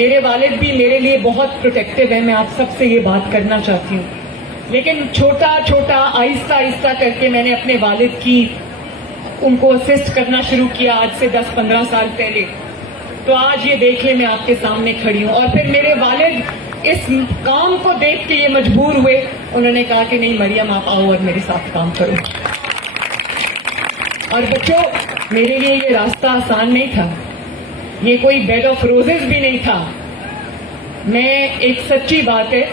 میرے والد بھی میرے لیے بہت پروٹیکٹیو ہیں، میں آپ سب سے یہ بات کرنا چاہتی ہوں، لیکن چھوٹا چھوٹا آہستہ آہستہ کر کے میں نے اپنے والد کی ان کو اسسٹ کرنا شروع کیا آج سے 10-15 سال پہلے. تو آج یہ دیکھیں میں آپ کے سامنے کھڑی ہوں. اور پھر میرے والد اس کام کو دیکھ کے یہ مجبور ہوئے، انہوں نے کہا کہ نہیں مریم آپ آؤ اور میرے ساتھ کام کرو. اور بچوں میرے لیے یہ راستہ آسان نہیں تھا، یہ کوئی بیڈ آف روزز بھی نہیں تھا. میں ایک سچی بات ہے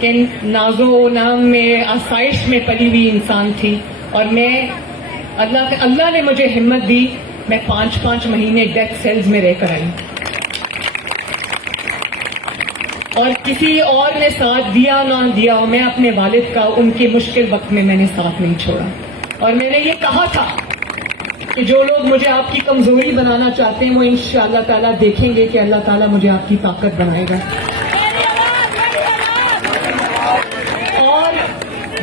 کہ ناز و نام میں آسائش میں پلی ہوئی انسان تھی، اور میں اللہ نے مجھے ہمت دی، میں 5 مہینے ڈیتھ سیلز میں رہ کر آئی، اور کسی اور نے ساتھ دیا نہ دیا ہو، میں اپنے والد کا ان کے مشکل وقت میں نے ساتھ نہیں چھوڑا. اور میں نے یہ کہا تھا کہ جو لوگ مجھے آپ کی کمزوری بنانا چاہتے ہیں وہ انشاءاللہ تعالیٰ دیکھیں گے کہ اللہ تعالیٰ مجھے آپ کی طاقت بنائے گا. اور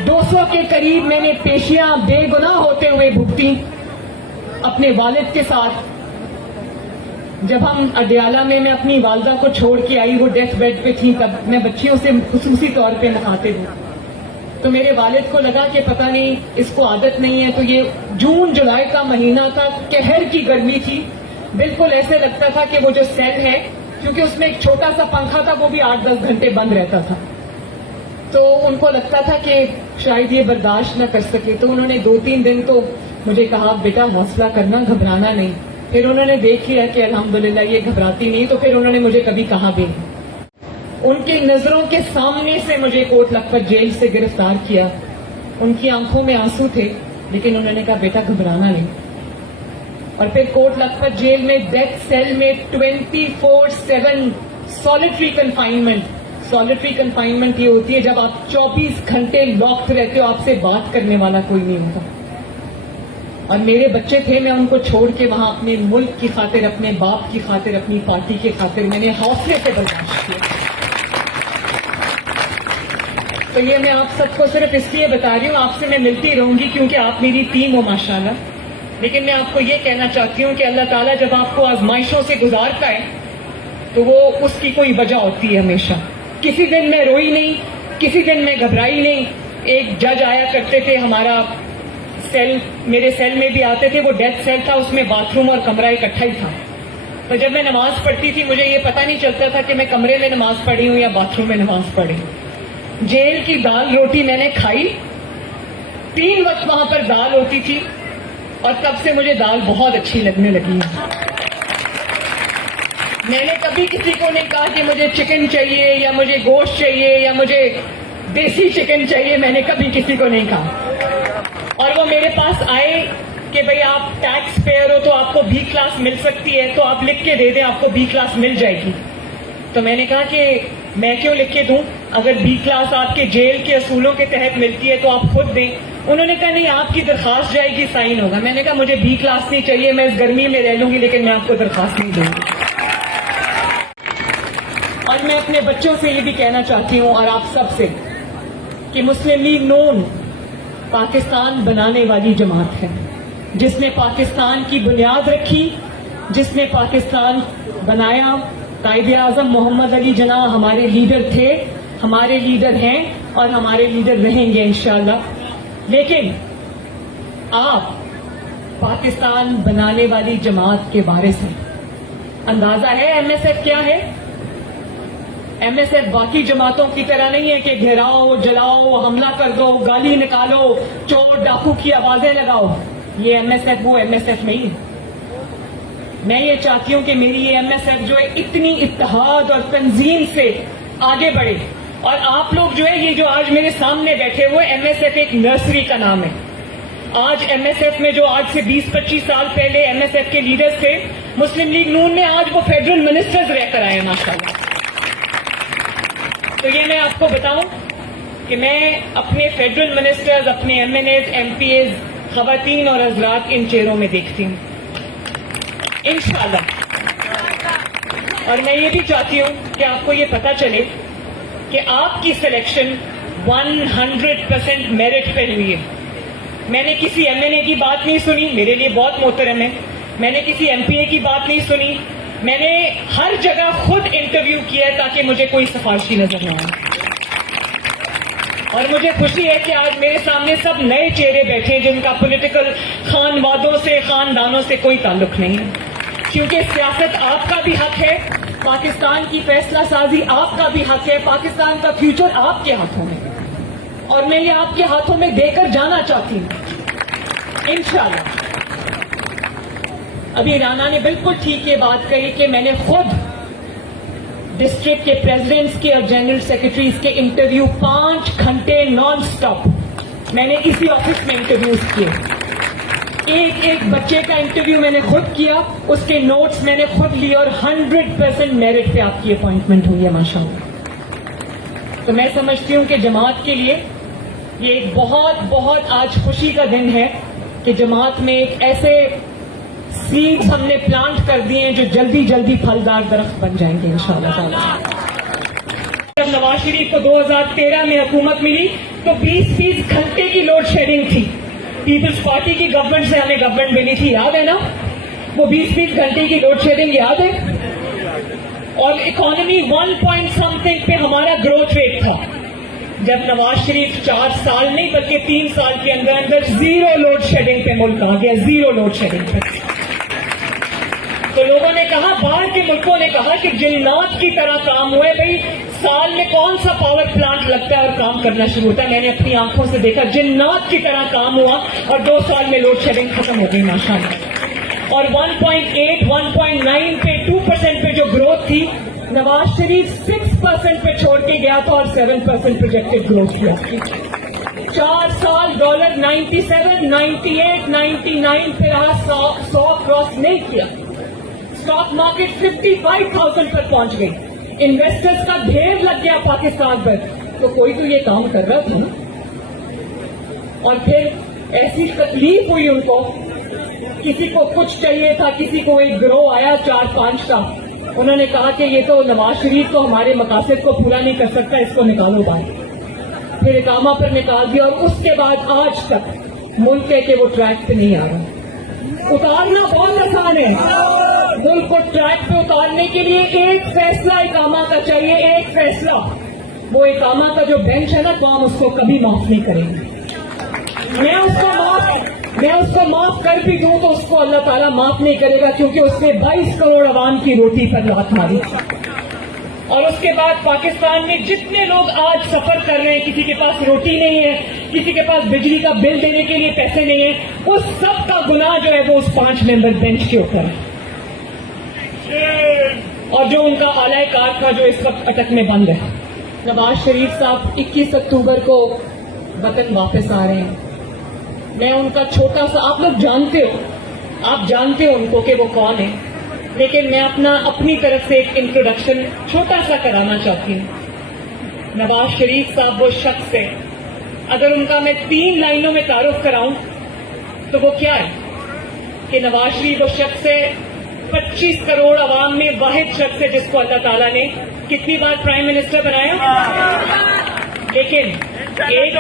200 کے قریب میں نے پیشیاں بے گناہ ہوتے ہوئے بھگتی اپنے والد کے ساتھ. جب ہم اڈیالہ میں اپنی والدہ کو چھوڑ کے آئی، وہ ڈیتھ بیڈ پہ تھی، تب میں بچیوں سے خصوصی طور پہ مخاطب ہوں. تو میرے والد کو لگا کہ پتہ نہیں اس کو عادت نہیں ہے. تو یہ جون جولائی کا مہینہ تھا، قہر کی گرمی تھی، بالکل ایسے لگتا تھا کہ وہ جو سیل ہے، کیونکہ اس میں ایک چھوٹا سا پنکھا تھا، وہ بھی 8-10 گھنٹے بند رہتا تھا. تو ان کو لگتا تھا کہ شاید یہ برداشت نہ کر سکے. تو انہوں نے 2-3 دن تو مجھے کہا بیٹا حوصلہ کرنا، گھبرانا نہیں. پھر انہوں نے دیکھ لیا کہ الحمدللہ یہ گھبراتی نہیں، تو پھر انہوں نے مجھے کبھی کہا بھی نہیں. ان کی نظروں کے سامنے سے مجھے کوٹ لکھپت جیل سے گرفتار کیا. ان کی آنکھوں میں آنسو تھے، لیکن انہوں نے کہا بیٹا گھبرانا نہیں. اور پھر کوٹ لکھپت جیل میں ڈیتھ سیل میں 24/7 سالٹری کنفائنمنٹ. سالٹری کنفائنمنٹ یہ ہوتی ہے جب آپ 24 گھنٹے لاکڈ رہتے ہو، آپ سے بات کرنے والا کوئی نہیں ہوتا. اور میرے بچے تھے، میں ان کو چھوڑ کے وہاں اپنے ملک کی خاطر، اپنے باپ کی خاطر، اپنی پارٹی کی خاطر میں نے حوصلے سے برداشت کیا. تو یہ میں آپ سب کو صرف اس لیے بتا رہی ہوں، آپ سے میں ملتی رہوں گی کیونکہ آپ میری ٹیم ہو ماشاءاللہ. لیکن میں آپ کو یہ کہنا چاہتی ہوں کہ اللہ تعالیٰ جب آپ کو آزمائشوں سے گزارتا ہے تو وہ اس کی کوئی وجہ ہوتی ہے ہمیشہ. کسی دن میں روئی نہیں، کسی دن میں گھبرائی نہیں. ایک جج آیا کرتے تھے ہمارا سیل، میرے سیل میں بھی آتے تھے، وہ ڈیتھ سیل تھا، اس میں باتھ روم اور کمرہ اکٹھا ہی تھا. تو جب میں نماز پڑھتی تھی مجھے یہ پتہ نہیں چلتا تھا کہ میں کمرے میں نماز پڑھی ہوں یا باتھ روم میں نماز پڑھی. جیل کی دال روٹی میں نے کھائی، 3 وقت وہاں پر دال ہوتی تھی، اور تب سے مجھے دال بہت اچھی لگنے لگی. میں نے کبھی کسی کو نہیں کہا کہ مجھے چکن چاہیے یا مجھے گوشت چاہیے یا مجھے دیسی چکن چاہیے، میں نے کبھی کسی کو نہیں کہا. اور وہ میرے پاس آئے کہ بھئی آپ ٹیکس پیئر ہو تو آپ کو بی کلاس مل سکتی ہے، تو آپ لکھ کے دے دیں، آپ کو بی کلاس مل جائے گی. تو میں نے کہا کہ میں کیوں لکھ کے دوں، اگر بی کلاس آپ کے جیل کے اصولوں کے تحت ملتی ہے تو آپ خود دیں. انہوں نے کہا نہیں آپ کی درخواست جائے گی، سائن ہوگا. میں نے کہا مجھے بی کلاس نہیں چاہیے، میں اس گرمی میں رہ لوں گی لیکن میں آپ کو درخواست نہیں دوں گی. اور میں اپنے بچوں سے یہ بھی کہنا چاہتی ہوں اور آپ سب سے کہ مسلم لیگ نون پاکستان بنانے والی جماعت ہے، جس نے پاکستان کی بنیاد رکھی، جس نے پاکستان بنایا. قائد اعظم محمد علی جناح ہمارے لیڈر تھے، ہمارے لیڈر ہیں اور ہمارے لیڈر رہیں گے انشاءاللہ. لیکن آپ پاکستان بنانے والی جماعت کے وارث ہیں. اندازہ ہے ایم ایس ایف کیا ہے؟ ایم ایس ایف باقی جماعتوں کی طرح نہیں ہے کہ گھیراؤ، جلاؤ، حملہ کر دو، گالی نکالو، چور ڈاکو کی آوازیں لگاؤ. یہ ایم ایس ایف وہ ایم ایس ایف نہیں ہے. میں یہ چاہتی ہوں کہ میری یہ ایم ایس ایف جو ہے اتنی اتحاد اور تنظیم سے آگے بڑھے. اور آپ لوگ جو ہے یہ جو آج میرے سامنے بیٹھے ہوئے، ایم ایس ایف ایک نرسری کا نام ہے. آج ایم ایس ایف میں جو آج سے 20-25 سال پہلے ایم ایس ایف کے لیڈرز تھے، مسلم لیگ نون میں آج وہ فیڈرل منسٹرز رہ کر آئے ماشاءاللہ. تو یہ میں آپ کو بتاؤں کہ میں اپنے فیڈرل منسٹرز، اپنے MNAs, MPAs, خواتین اور حضرات ان چہروں میں دیکھتی ہوں انشاءاللہ. اور میں یہ بھی چاہتی ہوں کہ آپ کو یہ پتا چلے کہ آپ کی سلیکشن 100% میرٹ پہ ہوئی ہے. میں نے کسی ایم این اے کی بات نہیں سنی، میرے لیے بہت محترم ہے. میں نے کسی ایم پی اے کی بات نہیں سنی، میں نے ہر جگہ خود انٹرویو کیا تاکہ مجھے کوئی سفارشی نظر نہ آئے. اور مجھے خوشی ہے کہ آج میرے سامنے سب نئے چہرے بیٹھے ہیں جن کا پولیٹیکل خانوادوں سے خاندانوں سے کوئی تعلق نہیں ہے. کیونکہ سیاست آپ کا بھی حق ہے, پاکستان کی فیصلہ سازی آپ کا بھی حق ہے, پاکستان کا فیوچر آپ کے ہاتھوں میں, اور میں یہ آپ کے ہاتھوں میں دے کر جانا چاہتی ہوں انشاءاللہ. ابھی رانا نے بالکل ٹھیک یہ بات کہی کہ میں نے خود ڈسٹرکٹ کے پریزیڈنٹس کے اور جنرل سیکرٹریز کے انٹرویو 5 گھنٹے نان سٹاپ میں نے اسی آفس میں انٹرویوز کیے. ایک بچے کا انٹرویو میں نے خود کیا, اس کے نوٹس میں نے خود لیے, اور 100% میرٹ پہ آپ کی اپوائنٹمنٹ ہوئی ہے ماشاءاللہ. تو میں سمجھتی ہوں کہ جماعت کے لیے یہ ایک بہت بہت آج خوشی کا دن ہے کہ جماعت میں ایک ایسے سیڈز ہم نے پلانٹ کر دیے ہیں جو جلدی جلدی پھلدار درخت بن جائیں گے انشاءاللہ تعالی. جب نواز شریف کو 2013 میں حکومت ملی تو 20 گھنٹے کی لوڈ شیڈنگ تھی. پیپلز پارٹی کی گورنمنٹ سے ہمیں گورنمنٹ ملی تھی, یاد ہے نا؟ وہ 20 گھنٹے کی لوڈ شیڈنگ یاد ہے. اور اکانومی 1 point something پہ ہمارا گروتھ ریٹ تھا. جب نواز شریف 4 سال نہیں بلکہ 3 سال کے اندر 0 لوڈ شیڈنگ پہ ملک آ گیا, 0 لوڈ شیڈنگ پہ. تو لوگوں نے کہا, باہر کے ملکوں نے کہا کہ جنات کی طرح کام ہوئے. بھائی سال میں کون سا پاور پلانٹ لگتا ہے اور کام کرنا شروع ہوتا ہے؟ میں نے اپنی آنکھوں سے دیکھا, جنات کی طرح کام ہوا اور 2 سال میں لوڈ شیڈنگ ختم ہو گئی ماشاءاللہ. اور 1.8 1.9 پہ 2% پہ جو گروتھ تھی, نواز شریف 6% پہ چھوڑ کے گیا تھا اور 7% پروجیکٹڈ گروتھ کیا. 4 سال ڈالر 97 98 99 پہ رہا, 100 کراس نہیں کیا. اسٹاک مارکیٹ 55,000 پر پہنچ گئی. انویسٹرز کا ڈھیر لگ گیا پاکستان پر. تو کوئی تو یہ کام کر رہا تھا نا. اور پھر ایسی تکلیف ہوئی ان کو, کسی کو کچھ چاہیے تھا, کسی کو ایک گروہ آیا 4-5 کا, انہوں نے کہا کہ یہ تو نواز شریف تو ہمارے مقاصد کو پورا نہیں کر سکتا, اس کو نکالو باہر. پھر اقامہ پر نکال دیا, اور اس کے بعد آج تک ملک ہے کہ وہ ٹریک پہ نہیں آ رہا. اتارنا بہت آسان ہے, ملک کو ٹریک پہ اتارنے کے لیے ایک فیصلہ اقامہ کا چاہیے, ایک فیصلہ. وہ اقامہ کا جو بینچ ہے نا, قوم اس کو کبھی معاف نہیں کرے گی. میں اس کو معاف کر بھی دوں تو اس کو اللہ تعالیٰ معاف نہیں کرے گا, کیونکہ اس نے 22 کروڑ عوام کی روٹی پر لات ماری. اور اس کے بعد پاکستان میں جتنے لوگ آج سفر کر رہے ہیں, کسی کے پاس روٹی نہیں ہے, کسی کے پاس بجلی کا بل دینے کے لیے پیسے نہیں ہیں, اس سب کا گناہ جو ہے وہ اس 5 ممبر بینچ کے اوپر ہے. اور جو ان کا اعلی کار تھا جو اس وقت اٹک میں بند ہے. نواز شریف صاحب 21 اکتوبر کو وطن واپس آ رہے ہیں. میں ان کا چھوٹا سا, آپ لوگ جانتے ہو ان کو کہ وہ کون ہے, لیکن میں اپنی طرف سے ایک انٹروڈکشن چھوٹا سا کرانا چاہتی ہوں. نواز شریف صاحب وہ شخص ہے, اگر ان کا میں 3 لائنوں میں تعارف کراؤں تو وہ کیا ہے کہ نواز شریف وہ شخص ہے 25 کروڑ عوام میں واحد شخص ہے جس کو اللہ تعالیٰ نے کتنی بار پرائم منسٹر بنایا, لیکن ایک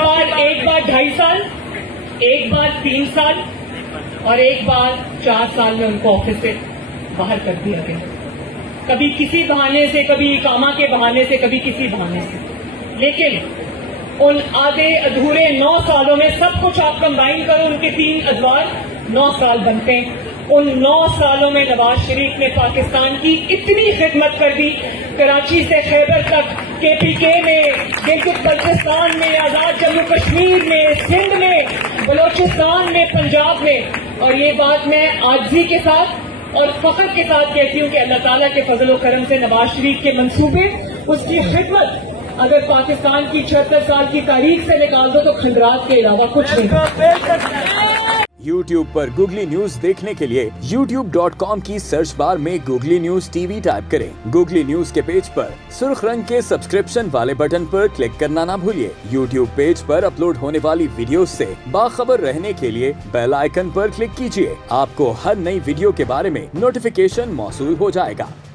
بار 2.5 سال, ایک بار 3 سال, اور ایک بار 4 سال میں ان کو آفس سے باہر کر دیا گیا. کبھی کسی بہانے سے, کبھی اقامہ کے بہانے سے, کبھی کسی بہانے سے. لیکن ان آدھے ادھورے 9 سالوں میں سب کچھ آپ کمبائن کرو, ان کے 3 ادوار 9 سال بنتے ہیں. ان 9 سالوں میں نواز شریف نے پاکستان کی اتنی خدمت کر دی, کراچی سے خیبر تک, KPK میں, گلگت بلتستان میں, آزاد جموں کشمیر میں, سندھ میں, بلوچستان میں, پنجاب میں. اور یہ بات میں عاجزی کے ساتھ اور فخر کے ساتھ کہتی ہوں کہ اللہ تعالیٰ کے فضل و کرم سے نواز شریف کے منصوبے, اس کی خدمت اگر پاکستان کی 76 سال کی تاریخ سے نکال دو تو خندرات کے علاوہ کچھ نہیں. YouTube پر گوگلی نیوز دیکھنے کے لیے youtube.com کی سرچ بار میں گوگلی نیوز TV ٹائپ کریں. گوگلی نیوز کے پیج پر سرخ رنگ کے سبسکرپشن والے بٹن پر کلک کرنا نہ بھولیے. YouTube پیج پر اپلوڈ ہونے والی ویڈیوز سے باخبر رہنے کے لیے بیل آئیکن پر کلک کیجیے. آپ کو ہر نئی ویڈیو کے بارے میں نوٹیفیکیشن موصول ہو جائے گا.